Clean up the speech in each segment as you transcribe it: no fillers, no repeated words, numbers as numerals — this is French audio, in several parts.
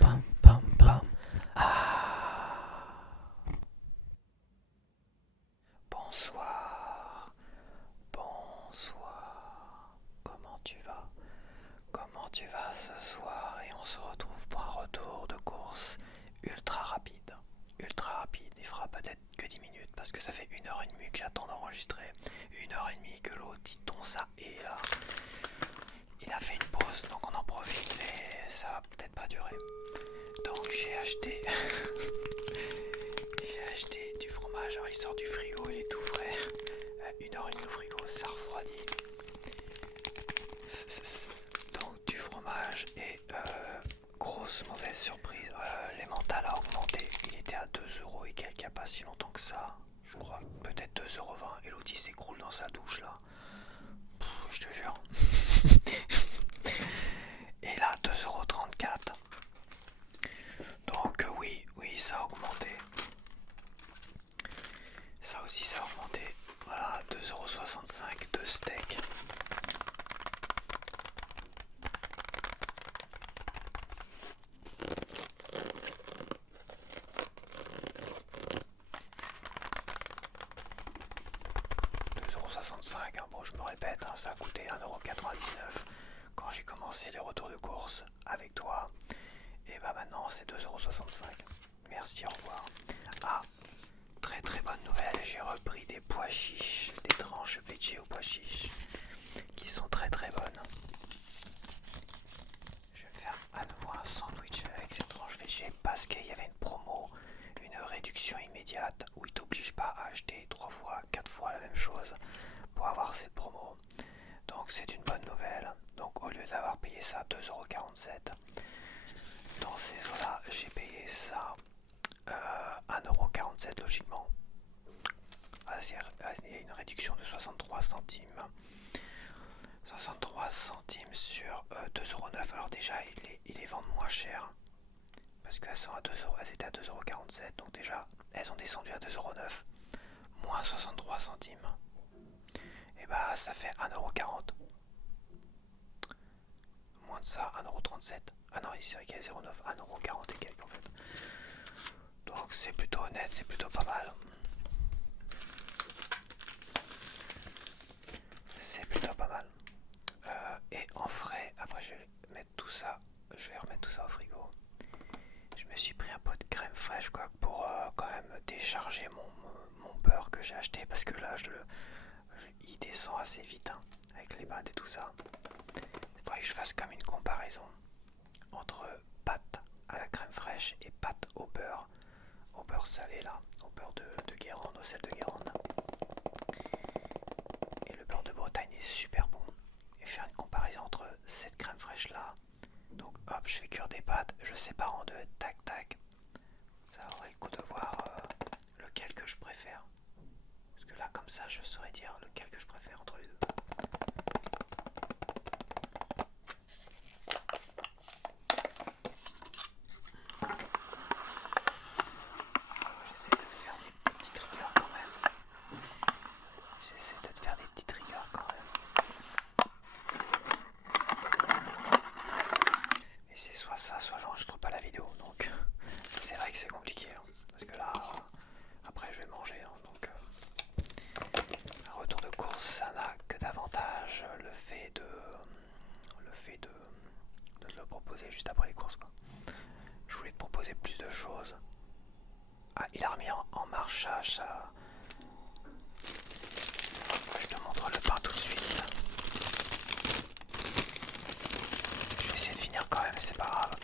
Pam, pam, pam. Bonsoir, bonsoir. Comment tu vas? Comment tu vas ce soir? Et on se retrouve pour un retour de course ultra rapide. Ultra rapide. Il fera peut-être que 10 minutes parce que ça fait 1h30 que j'attends d'enregistrer. 1h30 que l'autre dit ton ça et là. Il a fait une pause donc on en profite mais ça va peut-être pas durer. Donc j'ai acheté du fromage, alors il sort du frigo, il est tout frais. 1h30 au frigo, ça refroidit. Donc du fromage et grosse mauvaise surprise, l'emmental a augmenté, il était à 2€ et quelques il n'y a pas si longtemps que ça. Je crois peut-être 2,20€. Elodie s'écroule dans sa douche là. Je te jure. Et là 2,34€. Donc oui, ça a augmenté. Ça aussi ça a augmenté. Voilà, 2,65€ de steak. Hein. Bon, je me répète, hein, ça a coûté 1,99€ quand j'ai commencé les retours de course avec toi. Et bah maintenant c'est 2,65€. Merci, au revoir. Ah, très très bonne nouvelle, j'ai repris des pois chiches, des tranches veggie aux pois chiches, qui sont très très bonnes. Je vais faire à nouveau un sandwich avec ces tranches veggie parce qu'il y avait une promo, une réduction immédiate où ils t'obligent pas à acheter 3 fois, 4 fois la même chose pour avoir cette promo. Donc c'est une bonne nouvelle. Donc au lieu d'avoir payé ça 2,47€, dans ces eaux-là, j'ai payé ça 1,47€ logiquement. Il y a une réduction de 63 centimes. 63 centimes sur 2,9€. Alors déjà, ils les vendent moins cher. Parce qu'elles sont à 2€, elles étaient à 2,47€. Donc déjà, elles ont descendu à 2,9€. Moins 63 centimes. Et bah ça fait 1,40€. Moins de ça, 1,37€. Ah non, c'est vrai qu'il y a 0,9€, 1,40€ et quelques en fait. Donc c'est plutôt honnête, c'est plutôt pas mal. C'est plutôt pas mal. Et en frais, après je vais mettre tout ça, je vais remettre tout ça au frigo. Je me suis pris un pot de crème fraîche quoi, pour quand même décharger mon beurre que j'ai acheté parce que là il descend assez vite hein, avec les pâtes et tout ça. Il faudrait que je fasse comme une comparaison entre pâtes à la crème fraîche et pâtes au beurre salé là, au beurre de Guérande, au sel de Guérande. Et le beurre de Bretagne est super bon. Et faire une comparaison entre cette crème fraîche là, donc hop, je fais cuire des pâtes, je sépare en deux, tac tac. Ça aurait le coup de voir lequel que je préfère. Parce que là comme ça je saurais dire lequel que je préfère entre les deux. J'essaie de faire des petites rigueurs quand même. Mais c'est soit ça, soit j'enregistre pas la vidéo. Donc c'est vrai que c'est compliqué. Hein, parce que là, après je vais manger. Hein, donc un retour de course, ça n'a que d'avantage le fait de te le proposer juste après les courses. Quoi. Je voulais te proposer plus de choses. Ah, il a remis en marchage ça. Je te montre le pain tout de suite. Je vais essayer de finir quand même, mais c'est pas grave.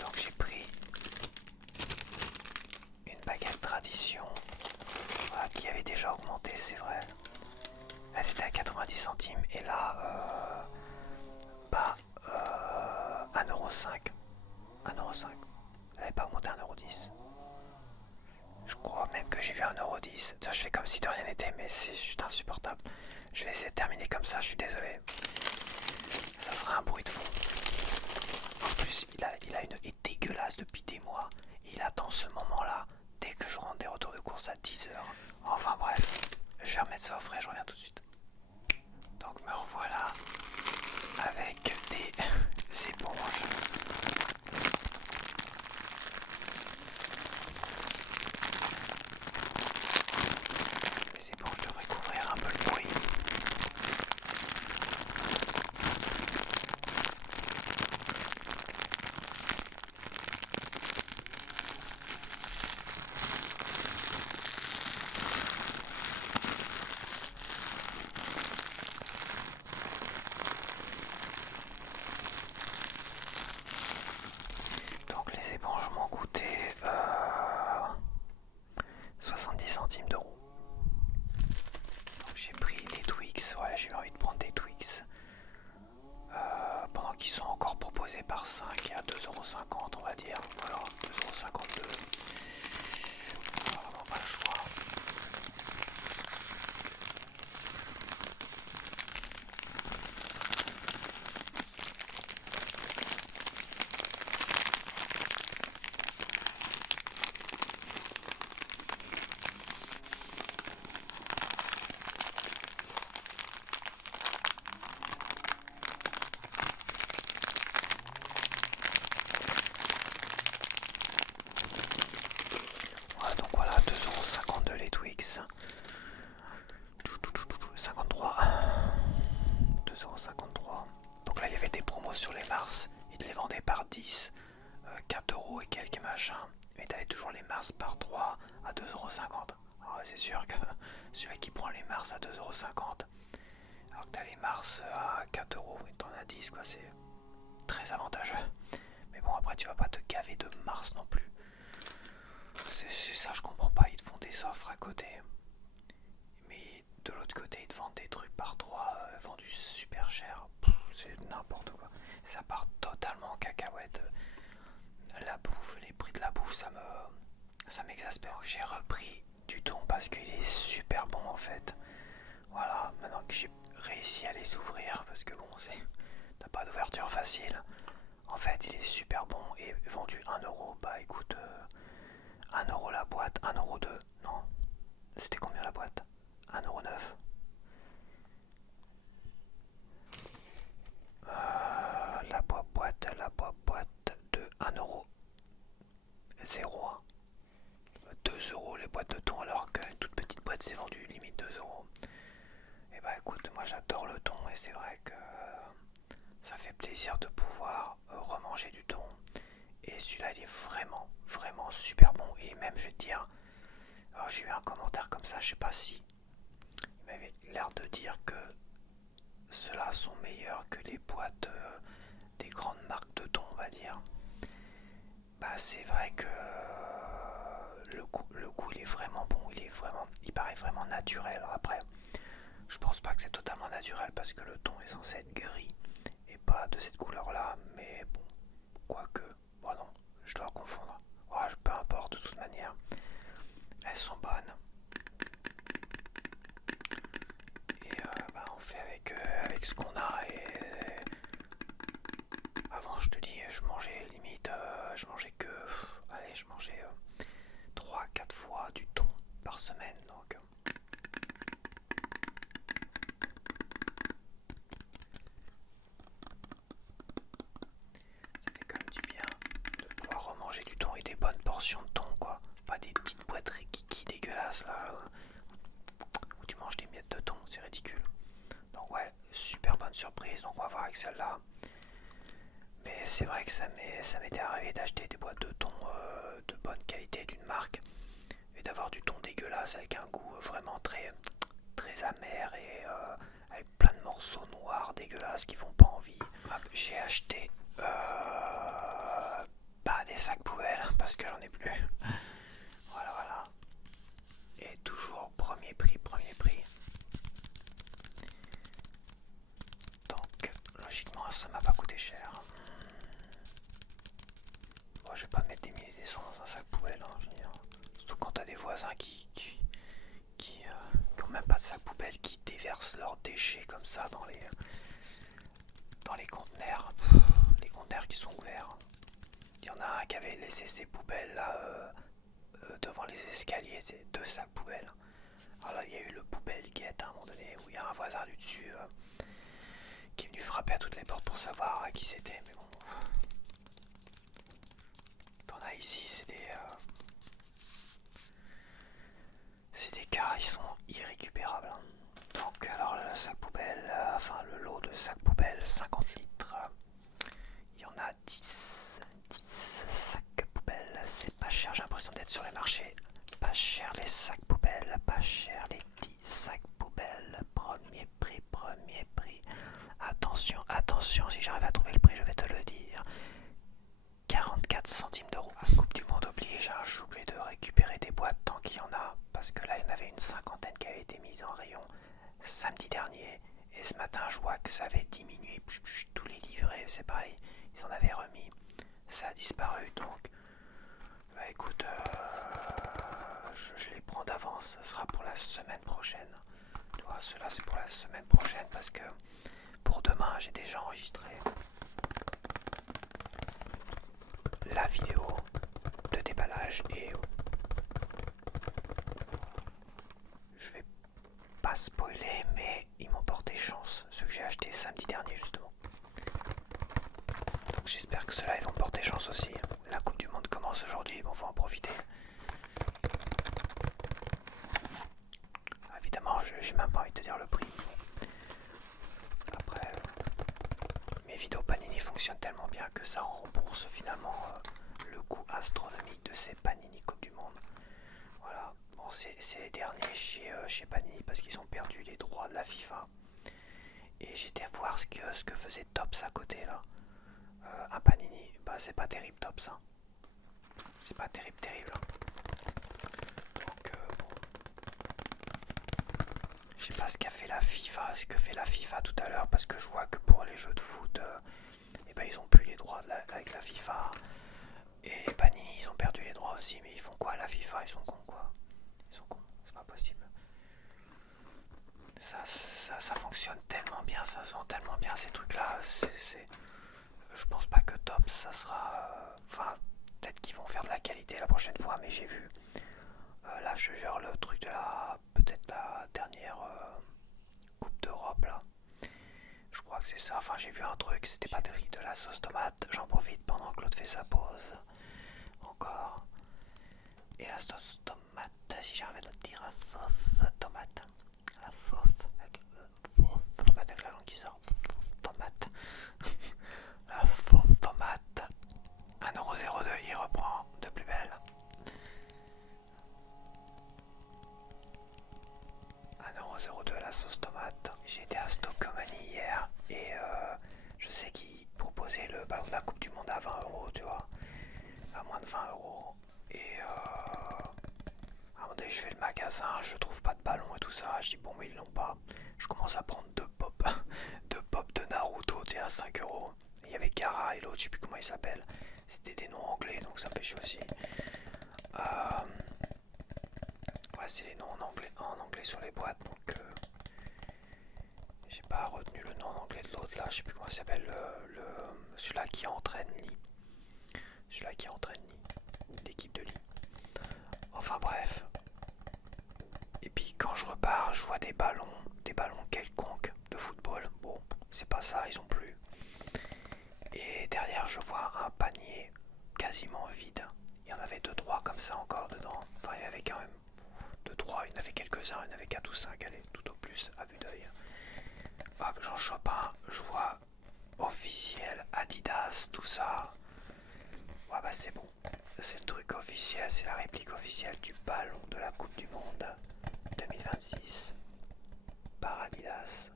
Donc j'ai pris une baguette tradition voilà, qui avait déjà augmenté, c'est vrai. Elle était à 90 centimes et là, 1,05€. 1,05€. Elle n'avait pas augmenté 1,10€. Je crois même que j'ai vu 1,10€. Je fais comme si de rien n'était, mais c'est juste insupportable. Je vais essayer de terminer comme ça, je suis désolé. Ça sera un bruit de fond. En plus, il a une haie dégueulasse depuis des mois. Et il attend ce moment-là, dès que je rentre des retours de course à 10h. Enfin bref, je vais remettre ça au frais, je reviens tout de suite. Donc me 12,53€. Donc là il y avait des promos sur les Mars, ils te les vendaient par 10, 4€ et quelques machins, mais t'avais toujours les Mars par 3 à 2,50€. Alors c'est sûr que celui qui prend les Mars à 2,50€, alors que t'as les Mars à 4€ et t'en as 10, quoi, c'est très avantageux. Mais bon, après tu vas pas te gaver de Mars non plus. C'est ça, je comprends pas, ils te font des offres à côté. Mais de l'autre côté, ils te vendent des trucs par 3 vendus super cher. C'est n'importe quoi. Ça part totalement en cacahuète. La bouffe, les prix de la bouffe, ça m'exaspère. J'ai repris du thon parce qu'il est super bon en fait. Voilà, maintenant que j'ai réussi à les ouvrir, parce que bon, t'as pas d'ouverture facile. En fait, il est super bon et vendu 1€. Bah écoute, 1€ la boîte, 1,2€. Non, c'était combien la boîte? 1,9€. La boîte de 1,01€. 2€ les boîtes de thon, alors qu'une toute petite boîte c'est vendu limite 2€. Et bah écoute, moi j'adore le thon et c'est vrai que ça fait plaisir de pouvoir remanger du thon. Et celui-là il est vraiment, vraiment super bon. Et même, je vais te dire, alors j'ai eu un commentaire comme ça, je sais pas si il m'avait l'air de dire que ceux-là sont meilleurs que les boîtes des grandes marques de thon, on va dire. Bah c'est vrai que le goût il est vraiment bon, il paraît vraiment naturel. Alors après, je pense pas que c'est totalement naturel parce que le thon est censé être gris et pas de cette couleur-là, mais bon, quoique, bon non, je dois confondre. Ouais, peu importe, de toute manière, elles sont bonnes. Et bah, on fait avec ce qu'on a. Et avant, je te dis, je mangeais limite, je mangeais que, allez, je mangeais 3-4 fois du thon par semaine, donc ça fait quand même du bien de pouvoir remanger du thon et des bonnes portions de thon, quoi. Pas des petites boîtes rikiki dégueulasses là où tu manges des miettes de thon, c'est ridicule. Donc ouais, super bonne surprise, donc on va voir avec celle-là. Mais c'est vrai que ça m'était arrivé d'acheter des boîtes de thon de bonne qualité d'une marque et d'avoir du thon dégueulasse avec un goût vraiment très, très amer et avec plein de morceaux noirs dégueulasses qui font pas envie. J'ai acheté des sacs poubelles parce que j'en ai plus. Voilà, voilà. Et toujours premier prix, premier prix. Donc logiquement ça m'a pas coûté cher. Bon, je vais pas mettre des milliers d'essence dans un sac poubelle, hein, je veux dire. Surtout quand t'as des voisins qui ont même pas de sac poubelle, qui déversent leurs déchets comme ça dans les conteneurs. Les conteneurs qui sont ouverts. Il y en a un qui avait laissé ses poubelles là devant les escaliers, c'est 2 sacs poubelles. Alors là il y a eu le poubelle guette à un moment donné où il y a un voisin du dessus qui est venu frapper à toutes les portes pour savoir à qui c'était, mais bon. T'en as ici, c'est des cas, ils sont irrécupérables. Donc alors le sac poubelle, le lot de sacs poubelle 50 litres, il y en a 10 sacs poubelles, c'est pas cher, j'ai l'impression d'être sur les marchés. Pas cher les sacs poubelles, pas cher les 10 sacs poubelles, premier prix, premier prix. Attention, attention, si j'arrive à trouver le prix, je vais te le dire. 44 centimes d'euros. Coupe du monde oblige, hein, je suis obligé de récupérer des boîtes tant qu'il y en a, parce que là il y en avait une cinquantaine qui avait été mise en rayon samedi dernier, et ce matin je vois que ça avait diminué, tous les livrets, c'est pareil, ils en avaient remis, ça a disparu, donc bah écoute, je les prends d'avance, ça sera pour la semaine prochaine. Tu vois, ceux-là c'est pour la semaine prochaine, parce que pour demain j'ai déjà enregistré la vidéo de déballage et je vais pas spoiler, mais ils m'ont porté chance, ceux que j'ai acheté samedi dernier justement. Donc j'espère que ceux-là ils vont porter chance aussi. La Coupe du Monde commence aujourd'hui, bon faut en profiter. Évidemment j'ai même pas envie de te dire le prix. Après fonctionne tellement bien que ça rembourse finalement le coût astronomique de ces Panini Coupe du Monde. Voilà, bon c'est les derniers chez Panini parce qu'ils ont perdu les droits de la FIFA. Et j'étais voir ce que faisait Tops à côté là. Un Panini, bah c'est pas terrible Tops, hein. C'est pas terrible terrible. Donc bon, je sais pas ce qu'a fait la FIFA, ce que fait la FIFA tout à l'heure parce que je vois que pour les jeux de foot, et ben ils ont plus les droits avec la FIFA. Et les Panini ils ont perdu les droits aussi, mais ils font quoi la FIFA? Ils sont cons quoi. Ils sont cons, c'est pas possible. Ça fonctionne tellement bien, ça se vend tellement bien ces trucs là. Je pense pas que Top ça sera. Enfin, peut-être qu'ils vont faire de la qualité la prochaine fois, mais j'ai vu. Là je gère le truc de la. Peut-être la dernière Coupe d'Europe là. Je crois que c'est ça. Enfin j'ai vu un truc, c'était pas terrible, de la sauce tomate. J'en profite pendant que l'autre fait sa pause. Encore. Et la sauce tomate, si j'arrive à le dire, la sauce tomate. La sauce tomate avec la langue qui sort. Tomate. La sauce tomate. 1,02€, il reprend de plus belle. 1,02€ la sauce tomate. J'ai été à Stockomanie hier et je sais qu'ils proposaient le ballon de la Coupe du Monde à 20€, tu vois. À moins de 20€. Et à un moment donné, je fais le magasin, je trouve pas de ballon et tout ça. Je dis bon, mais ils l'ont pas. Je commence à prendre deux pop de Naruto, tu es à 5€. Il y avait Gara et l'autre, je sais plus comment il s'appelle. C'était des noms anglais, donc ça me fait chier aussi. Ouais, c'est les noms en anglais sur les boîtes, donc j'ai pas retenu le nom en anglais de l'autre là, je sais plus comment il s'appelle, celui-là qui entraîne Lee. Celui-là qui entraîne Lee, l'équipe de Lee. Enfin bref. Et puis quand je repars, je vois des ballons quelconques de football. Bon, c'est pas ça, ils ont plus. Et derrière, je vois un panier quasiment vide. Il y en avait 2-3 comme ça encore dedans. Enfin, il y avait quand même 2-3, il y en avait quelques-uns, il y en avait 4 ou 5, allez, tout au plus, à vue d'œil. Hop, j'en chope un, je vois officiel, Adidas, tout ça. Ouais, bah c'est bon. C'est le truc officiel, c'est la réplique officielle du ballon de la Coupe du Monde 2026 par Adidas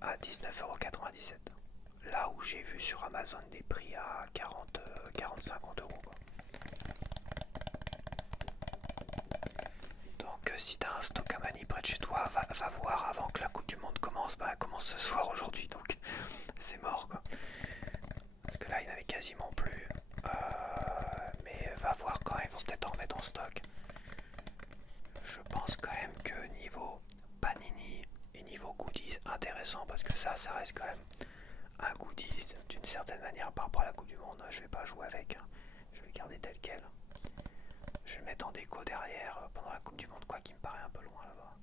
à 19,97€. Là où j'ai vu sur Amazon des prix à 40-50€. Donc si t'as un Stockamani près de chez toi, va voir avant que la Coupe du Monde commence. Bah elle commence ce soir aujourd'hui, donc c'est mort quoi. Parce que là il n'y en avait quasiment plus. Mais va voir quand même, ils vont peut-être en remettre en stock. Je pense quand même que niveau Panini et niveau goodies intéressant, parce que ça reste quand même un goodies d'une certaine manière par rapport à la Coupe du Monde. Je vais pas jouer avec, hein. Je vais le garder tel quel. Je vais le mettre en déco derrière pendant la Coupe du Monde, quoi, qui me paraît un peu loin là-bas.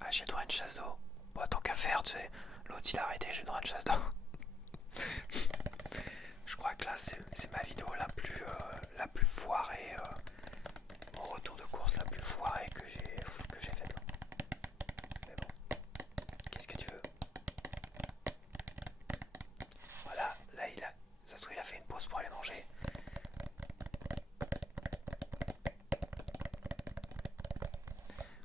Ah, j'ai le droit à une chasse d'eau. Bon, tant qu'à faire, tu sais, l'autre il a arrêté, j'ai le droit à une chasse d'eau. Je crois que là c'est ma vidéo la plus foirée, mon retour de course la plus foirée que j'ai faite. Mais bon, qu'est-ce que tu veux? Voilà, là ça se trouve il a fait une pause pour aller manger.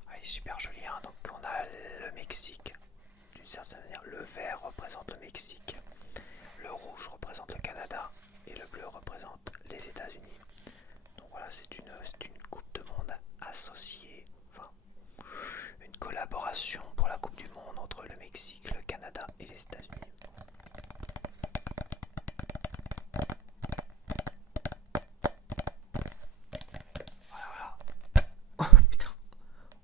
Ouais, il est super joli, hein. Donc on a le Mexique, d'une certaine manière. Le vert représente le Mexique, le rouge représente le Canada et le bleu représente les États-Unis. Donc voilà, c'est une Coupe de Monde associée, enfin une collaboration pour la Coupe du Monde entre le Mexique, le Canada et les États-Unis. Voilà, voilà. Oh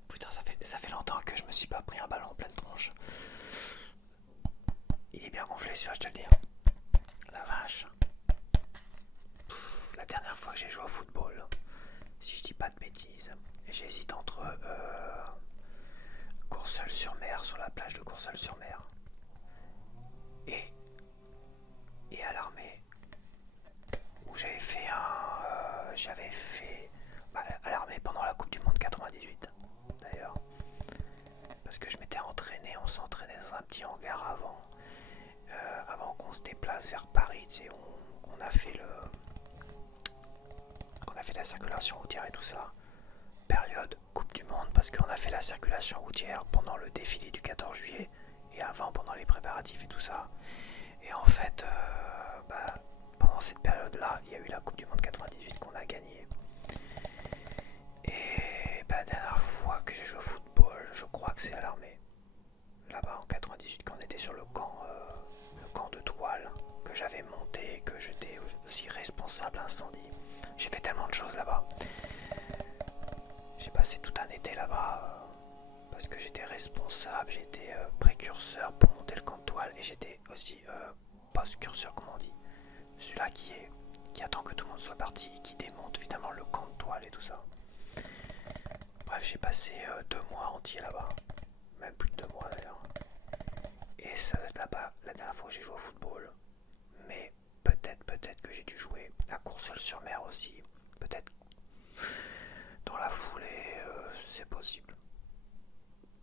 putain, ça fait longtemps que je me suis pas pris un ballon en pleine tronche. Il est bien gonflé celui-là, je te le dis. La vache. La dernière fois que j'ai joué au football, si je dis pas de bêtises, j'hésite entre Courseulles-sur-Mer, sur la plage de Courseulles-sur-Mer, Et, et à l'armée, où j'avais fait à l'armée pendant la Coupe du Monde 98 d'ailleurs, parce que je m'étais entraîné, on s'entraînait dans un petit hangar avant qu'on se déplace vers Paris, tu sais, qu'on a fait la circulation routière et tout ça. Période Coupe du Monde, parce qu'on a fait la circulation routière pendant le défilé du 14 juillet et avant, pendant les préparatifs et tout ça. Et en fait, pendant cette période-là, il y a eu la Coupe du Monde 98 qu'on a gagnée. Et la dernière fois que j'ai joué au football, je crois que c'est à l'armée. Là-bas en 98, quand on était sur le camp de toile que j'avais monté, que j'étais aussi responsable incendie. J'ai fait tellement de choses là-bas. J'ai passé tout un été là-bas parce que j'étais responsable, j'étais précurseur pour monter le camp de toile et j'étais aussi post-curseur, comme on dit. Celui-là qui attend que tout le monde soit parti et qui démonte finalement le camp de toile et tout ça. Bref, j'ai passé 2 mois entiers là-bas. Même plus de 2 mois d'ailleurs. Et ça doit être là-bas la dernière fois que j'ai joué au football. Mais peut-être que j'ai dû jouer à Courseulles-sur-Mer aussi. Peut-être dans la foulée, c'est possible.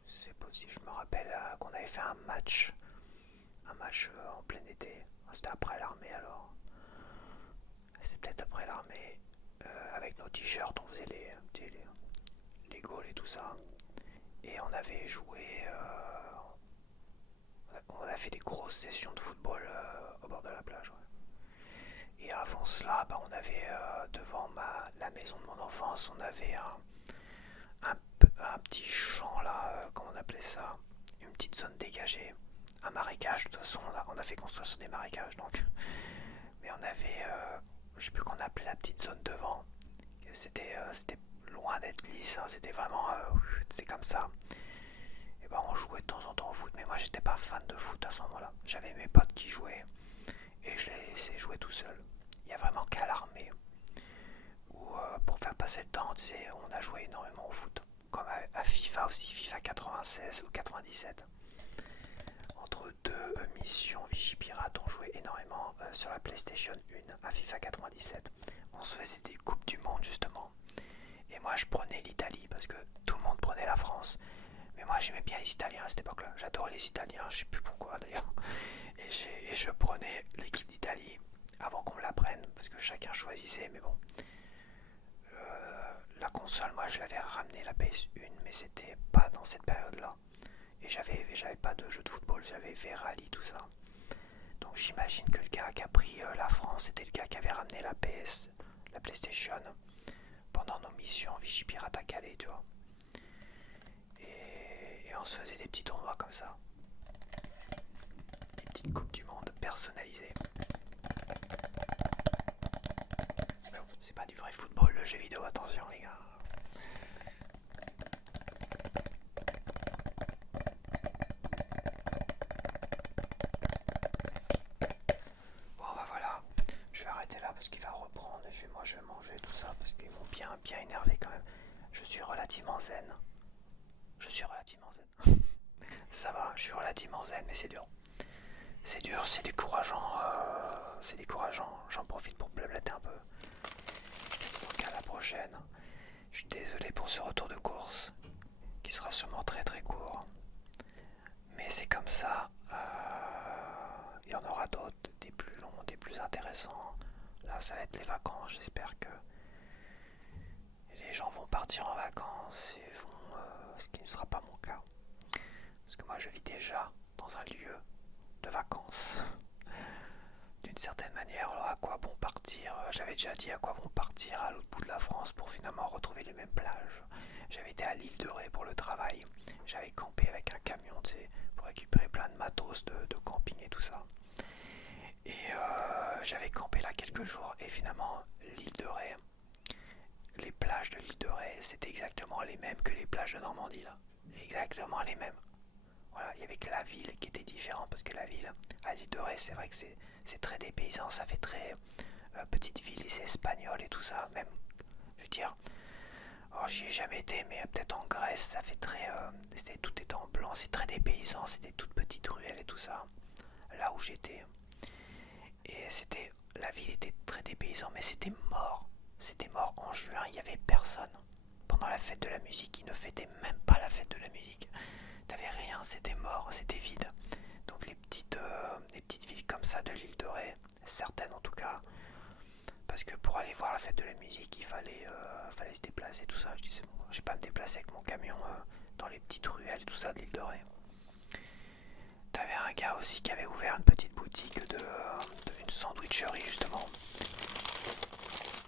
C'est possible. Je me rappelle qu'on avait fait un match en plein été. C'était après l'armée alors. C'était peut-être après l'armée. Avec nos t-shirts, on faisait les goals et tout ça. Et on avait joué. On a fait des grosses sessions de football au bord de la plage. Ouais. Et avant cela, on avait devant la maison de mon enfance, on avait un petit champ là, comment on appelait ça, une petite zone dégagée, un marécage. De toute façon, on a fait construire sur des marécages donc. Mais on avait, je sais plus qu'on appelait la petite zone devant. C'était loin d'être lisse, hein, c'était vraiment, c'était comme ça. Et on jouait de temps en temps au foot, mais moi j'étais pas fan de foot à ce moment-là. J'avais mes potes qui jouaient et je les laissais jouer tout seul. Il y a vraiment qu'à l'armée où pour faire passer le temps, tu sais, on a joué énormément au foot. Comme à FIFA aussi, FIFA 96 ou 97. Entre deux missions Vigipirate, on jouait énormément sur la PlayStation 1 à FIFA 97. On se faisait des coupes du monde justement. Et moi je prenais l'Italie parce que tout le monde prenait la France. Mais moi j'aimais bien les Italiens à cette époque-là. J'adorais les Italiens, je sais plus pourquoi d'ailleurs. Et je prenais l'équipe d'Italie avant qu'on me la prenne parce que chacun choisissait. Mais bon, la console, moi je l'avais ramené la PS1, mais c'était pas dans cette période-là. Et j'avais pas de jeu de football, j'avais Verali, tout ça. Donc j'imagine que le gars qui a pris la France, c'était le gars qui avait ramené la PS, la PlayStation, pendant nos missions Vigipirate à Calais, tu vois. Et on se faisait des petits tournois comme ça. Des petites coupes du monde personnalisées. Mais bon, c'est pas du vrai football, le jeu vidéo, attention les gars. Bon voilà, je vais arrêter là parce qu'il va reprendre et moi je vais manger tout ça parce qu'ils m'ont bien énervé quand même. Je suis relativement zen. Ça va, je suis relativement zen, mais c'est dur. C'est dur, c'est décourageant. J'en profite pour blablater un peu. Donc à la prochaine. Je suis désolé pour ce retour de course, qui sera sûrement très très court. Mais c'est comme ça. Il y en aura d'autres, des plus longs, des plus intéressants. Là, ça va être les vacances. J'espère que les gens vont partir en vacances et ce qui ne sera pas mon cas. Parce que moi, je vis déjà dans un lieu de vacances. D'une certaine manière, alors à quoi bon partir? J'avais déjà dit à quoi bon partir à l'autre bout de la France pour finalement retrouver les mêmes plages. J'avais été à l'île de Ré pour le travail. J'avais campé avec un camion, tu sais, pour récupérer plein de matos de camping et tout ça. Et j'avais campé là quelques jours et finalement l'île de Ré, les plages de l'île de Ré, c'était exactement les mêmes que les plages de Normandie là. Exactement les mêmes. Voilà, il y avait que la ville qui était différente parce que la ville à l'île de Ré, c'est vrai que c'est très dépaysant, ça fait très petite ville espagnole et tout ça. Même, je veux dire, j'y ai jamais été, mais peut-être en Grèce, ça fait très, tout est en blanc, c'est très dépaysant, c'est des toutes petites ruelles et tout ça. là où j'étais. Et la ville était très dépaysante, mais c'était mort. C'était mort en juin, il n'y avait personne. Pendant la fête de la musique, ils ne fêtaient même pas la fête de la musique. T'avais rien, c'était mort, c'était vide. Donc les petites villes comme ça de l'île de Ré, certaines en tout cas, parce que pour aller voir la fête de la musique, fallait se déplacer, tout ça. Je dis c'est bon, je vais pas me déplacer avec mon camion dans les petites ruelles, tout ça de l'île de Ré. T'avais un gars aussi qui avait ouvert une petite boutique une sandwicherie justement.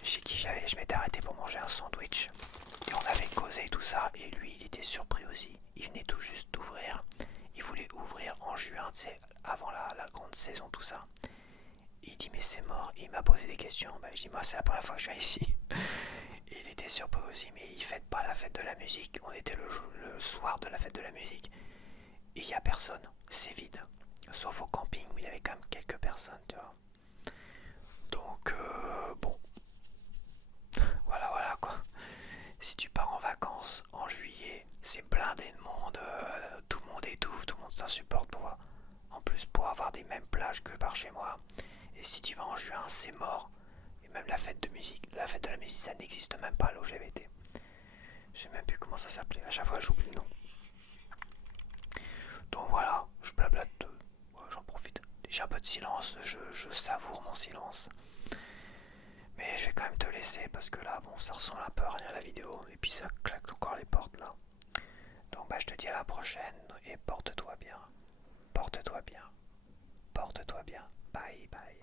Chez qui je m'étais arrêté pour manger un sandwich. Et on avait causé tout ça, et lui il était surpris aussi. Il venait tout juste d'ouvrir. Il voulait ouvrir en juin, tu sais, avant la grande saison, tout ça. Il dit mais c'est mort, il m'a posé des questions. Bah, je dis moi c'est la première fois que je viens ici. Et il était surpris aussi, mais il fête pas la fête de la musique. On était le soir de la fête de la musique. Et il n'y a personne, c'est vide. Sauf au camping où il y avait quand même quelques personnes, tu vois. Donc bon, voilà quoi. Si tu pars en vacances en juillet, c'est blindé de monde, tout le monde étouffe, tout le monde s'insupporte en plus pour avoir des mêmes plages que par chez moi. Et si tu vas en juin, c'est mort. Et même la fête de la musique, ça n'existe même pas là où j'avais été. Je sais même plus comment ça s'appelait, à chaque fois j'oublie le nom. Donc voilà, je blablate, j'en profite. J'ai un peu de silence, je savoure mon silence. Mais je vais quand même te laisser parce que là, bon, ça ressemble un peu à rien la vidéo. Et puis ça claque encore les portes là. Donc bah je te dis à la prochaine et porte-toi bien. Porte-toi bien. Porte-toi bien. Bye bye.